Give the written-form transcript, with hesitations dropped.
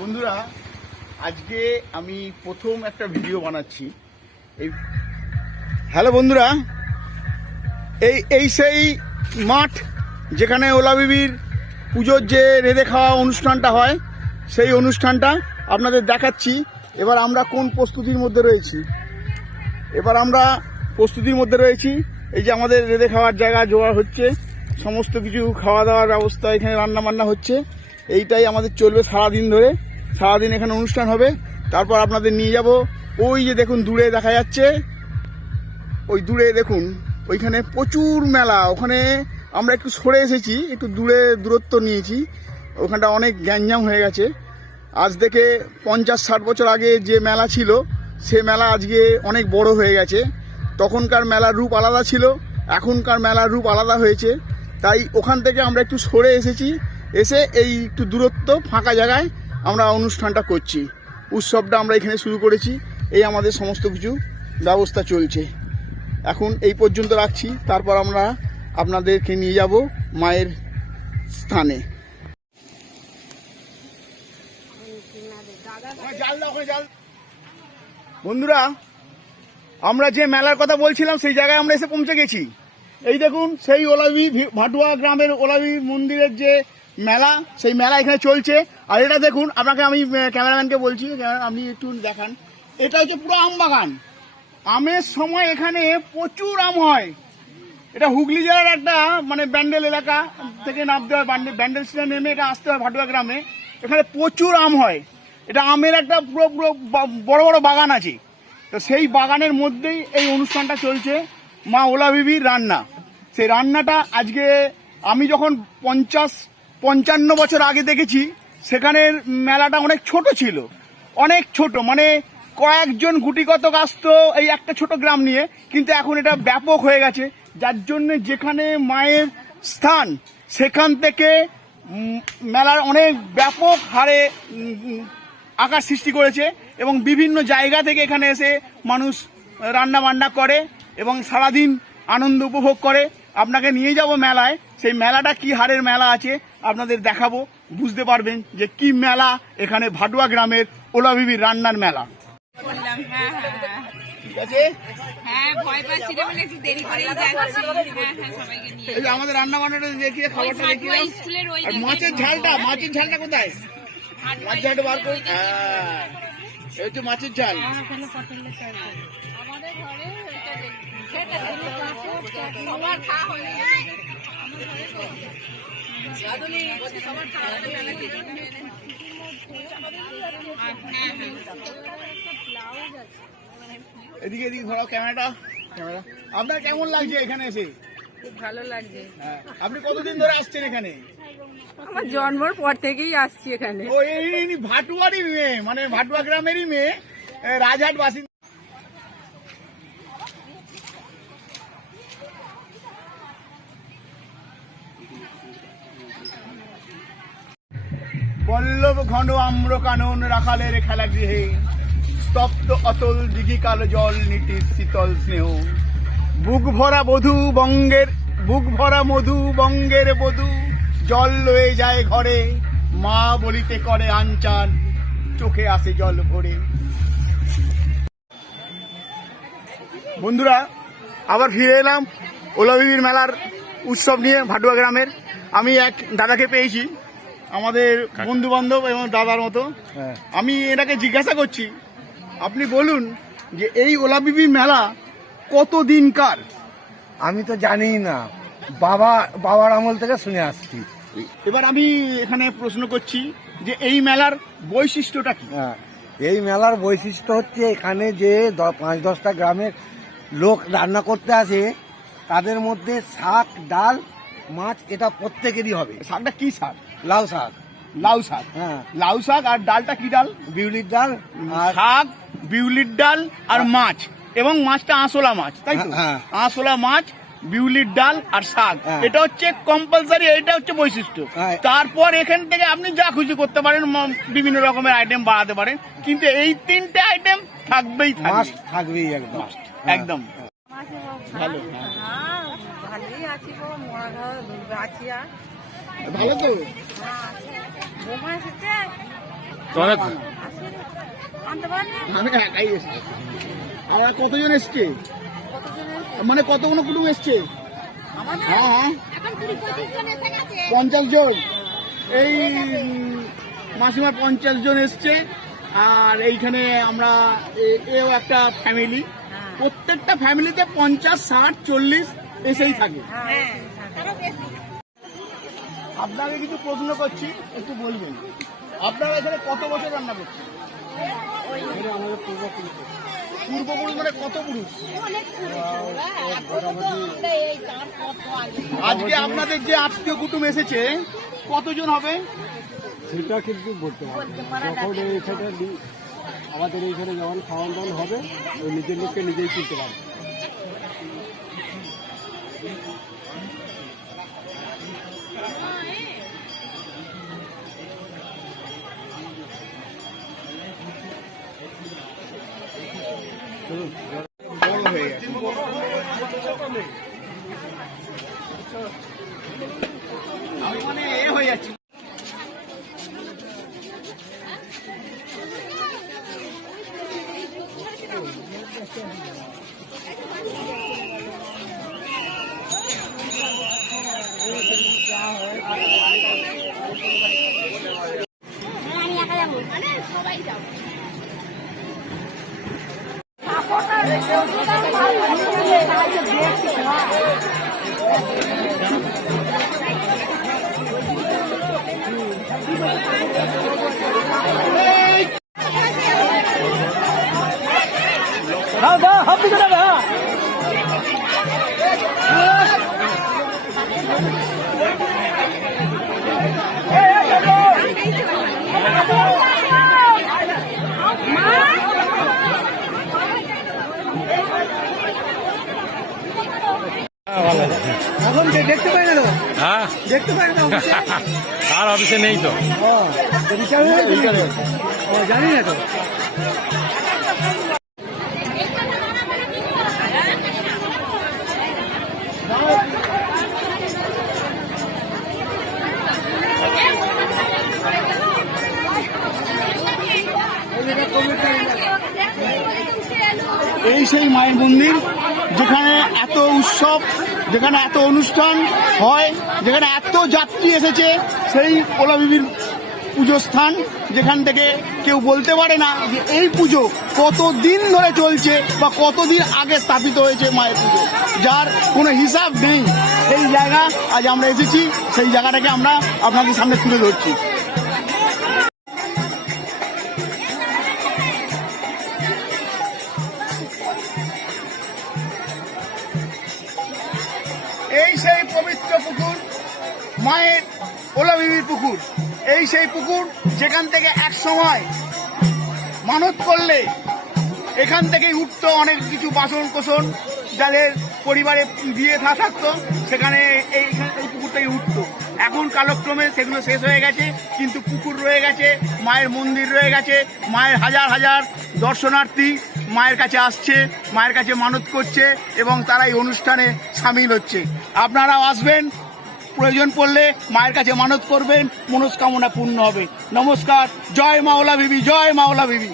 বন্ধুরা, আজকে আমি প্রথম একটা ভিডিও বানাচ্ছি। হ্যালো বন্ধুরা, এই সেই মাঠ যেখানে ওলা বিবির পুজোর যে রেঁধে খাওয়া অনুষ্ঠানটা হয়, সেই অনুষ্ঠানটা আপনাদের দেখাচ্ছি। এবার আমরা কোন প্রস্তুতির মধ্যে রয়েছি। এই যে আমাদের রেঁধে খাওয়ার জায়গা জোগাড় হচ্ছে, সমস্ত কিছু খাওয়া দাওয়ার ব্যবস্থা, এখানে রান্না বান্না হচ্ছে। এইটাই আমাদের চলবে সারাদিন ধরে। সারাদিন এখানে অনুষ্ঠান হবে। তারপর আপনাদের নিয়ে যাব ওই যে দেখুন দূরে দেখা যাচ্ছে, ওই দূরে দেখুন ওইখানে প্রচুর মেলা। ওখানে আমরা একটু সরে এসেছি, একটু দূরত্ব নিয়েছি। ওখানটা অনেক গ্যাঞ্জাম হয়ে গেছে। আজ থেকে 50-60 বছর আগে যে মেলা ছিল, সে মেলা আজকে অনেক বড় হয়ে গেছে। তখনকার মেলার রূপ আলাদা ছিল, এখনকার মেলার রূপ আলাদা হয়েছে। তাই ওখান থেকে আমরা একটু সরে এসেছি, এসে এই একটু দূরত্ব ফাঁকা জায়গায় আমরা অনুষ্ঠানটা করছি। উৎসবটা আমরা এখানে শুরু করেছি। এই আমাদের সমস্ত কিছু ব্যবস্থা চলছে। এখন এই পর্যন্ত রাখছি, তারপর আমরা আপনাদেরকে নিয়ে যাব মায়ের স্থানে। বন্ধুরা, আমরা যে মেলার কথা বলছিলাম সেই জায়গায় আমরা এসে পৌঁছে গেছি। এই দেখুন সেই ওলাবি ভাটুয়া গ্রামের ওলাবি মন্দিরের যে মেলা, সেই মেলা এখানে চলছে। আর এটা দেখুন, আপনাকে আমি ক্যামেরাম্যানকে বলছি, আপনি একটু দেখান। এটা হচ্ছে পুরো আম বাগান। আমের সময় এখানে প্রচুর আম হয়। এটা হুগলি জেলার একটা ব্যান্ডেল এলাকা থেকে নামতে হয়, ব্যান্ডেল স্টেশন নেমে এটা আসতে হয় ভাটুয়া গ্রামে। এখানে প্রচুর আম হয়। এটা আমের একটা পুরো বড় বড় বাগান আছে। তো সেই বাগানের মধ্যেই এই অনুষ্ঠানটা চলছে, মা ওলা বিবির রান্না। সেই রান্নাটা আজকে আমি যখন 50-55 বছর আগে দেখেছি, সেখানের মেলাটা অনেক ছোট ছিল, অনেক ছোট, কয়েকজন গুটিকতক আসতো এই একটা ছোট গ্রাম নিয়ে। কিন্তু এখন এটা ব্যাপক হয়ে গেছে, যার জন্য যেখানে মায়ের স্থান, সেখান থেকে মেলার অনেক ব্যাপক হারে আকার সৃষ্টি করেছে। এবং বিভিন্ন জায়গা থেকে এখানে এসে মানুষ রান্না বান্না করে এবং সারাদিন আনন্দ উপভোগ করে। আপনাকে নিয়ে যাব মেলায়। সেই মেলাটা কি হারের মেলা আছে আপনাদের দেখাবো, বুঝতে পারবেন যে কি মেলা এখানে ভাটুয়া গ্রামের ওলা বিবির রান্নার মেলা। ঠিক আছে, আমাদের রান্না বান্নাটা দেখিয়ে, খাবারটা দেখিয়ে। মাছের ঝালটা কোথায়? মাছ ঝালটা বার করে। হ্যাঁ, এই হচ্ছে মাছের ঝাল। এদিকে ধরো ক্যামেরা। আপনার কেমন লাগছে এখানে এসে? খুব ভালো লাগছে। আপনি কতদিন ধরে আসছেন এখানে? আমার জন্মের পর থেকেই আসছি এখানে। ও, এই ভাটুয়ারই মেয়ে, ভাটুয়া গ্রামেরই মেয়ে, রাজহাট বাসিন্দা। পল্লব ঘন আম্র কানন রাখালের খেলা গৃহে, স্তব্ধ অতল দিঘি কালো জল নীতির শীতল স্নেহ। বুক ভরা মধু বঙ্গের বধূ, জল লয়ে যায় ঘরে, মা বলিতে করে আনচান, চোখে আসে জল ভরে। বন্ধুরা, আবার ফিরে এলাম ওলা বিবির মেলার উৎসব নিয়ে ভাটুয়া গ্রামের। আমি এক দাদাকে পেয়েছি, আমাদের বন্ধু বান্ধব এবং দাদার মতো। আমি এটাকে জিজ্ঞাসা করছি, আপনি বলুন যে এই ওলা বিবি মেলা কতদিনকার? আমি তো জানি না, বাবার আমল থেকে শুনে আসছি। এবার আমি এখানে প্রশ্ন করছি যে এই মেলার বৈশিষ্ট্যটা কি? এই মেলার বৈশিষ্ট্য হচ্ছে এখানে যে 5-10টা গ্রামের লোক রান্না করতে আসে, তাদের মধ্যে শাক, ডাল, মাছ এটা প্রত্যেকেরই হবে। শাকটা কি শাক? লাউ শাক। হ্যাঁ, লাউ শাক। আর ডালটা কি ডাল? বিউলির ডাল। আর শাক, বিউলির ডাল আর মাছ, এবং মাছটা আঁশলা মাছ, তাই তো? হ্যাঁ, আঁশলা মাছ, বিউলির ডাল আর শাক, এটা হচ্ছে কম্পালসারি, এটা হচ্ছে বৈশিষ্ট্য। তারপর এখান থেকে আপনি যা খুশি করতে পারেন, বিভিন্ন রকমের আইটেম বাড়াতে পারেন, কিন্তু এই 3টে আইটেম থাকবেই, একদম ভালো। ভালো তো? অনেক আমি একাই এসেছি। আর কতজন এসছে, মানে কতগুলো কুটুম এসছে? হ্যাঁ হ্যাঁ 50 জন। এই মাসিমার 50 জন এসছে। আর এইখানে আমরা এও একটা ফ্যামিলি, প্রত্যেকটা ফ্যামিলিতে 50, 60, 40 এসেই থাকে। আপনাকে কিছু প্রশ্ন করছি, একটু বলবেন। আপনারা এখানে কত বছর রান্না করছেন? পূর্বপুরুষ মানে কত পুরুষ? আজকে আপনাদের যে আত্মীয় কুটুম এসেছে কতজন হবে? সেটা কিন্তু বলতে পারবো না। যখন এইখানে আমাদের এইখানে যখন খাওয়ান দাওয়ান হবে, ওই নিজের লোককে নিজেই চিনতে পারবে। বড় হয়ে গেছে। আমি মানে এ হয়ে যাচ্ছি। এখন দেখতে পাই না তো, হ্যাঁ দেখতে পাই না অফিসে। আর অফিসে নেই তো। ও, রিচার্জ হয়ে গেছে? ও, জানি না তো। এই সেই মায়ের মন্দির, যেখানে এত উৎসব, যেখানে এত অনুষ্ঠান হয়, যেখানে এত যাত্রী এসেছে। সেই ওলাবিবির পুজো স্থান, যেখান থেকে কেউ বলতে পারে না যে এই পুজো কতদিন ধরে চলছে বা কতদিন আগে স্থাপিত হয়েছে মায়ের পুজো, যার কোনো হিসাব নেই। এই জায়গা আজ আমরা এসেছি, সেই জায়গাটাকে আমরা আপনাদের সামনে তুলে ধরছি। এই সেই পবিত্র পুকুর, মায়ের ওলাবিবির পুকুর। এই সেই পুকুর যেখান থেকে এক সময় মানত করলে এখান থেকেই উঠতো অনেক কিছু বাসন কোসন, যাদের পরিবারে বিয়ে থাকতো সেখানে এই পুকুর থেকে উঠতো। এখন কালক্রমে সেগুলো শেষ হয়ে গেছে, কিন্তু পুকুর রয়ে গেছে, মায়ের মন্দির রয়ে গেছে। মায়ের হাজার হাজার দর্শনার্থী মায়ের কাছে আসছে, মায়ের কাছে মানত করছে এবং তারা এই অনুষ্ঠানে সামিল হচ্ছে। আপনারাও আসবেন, প্রয়োজন পড়লে মায়ের কাছে মানত করবেন, মনস্কামনা পূর্ণ হবে। নমস্কার। জয় মা ওলাবিবি, জয় মা ওলাবিবি।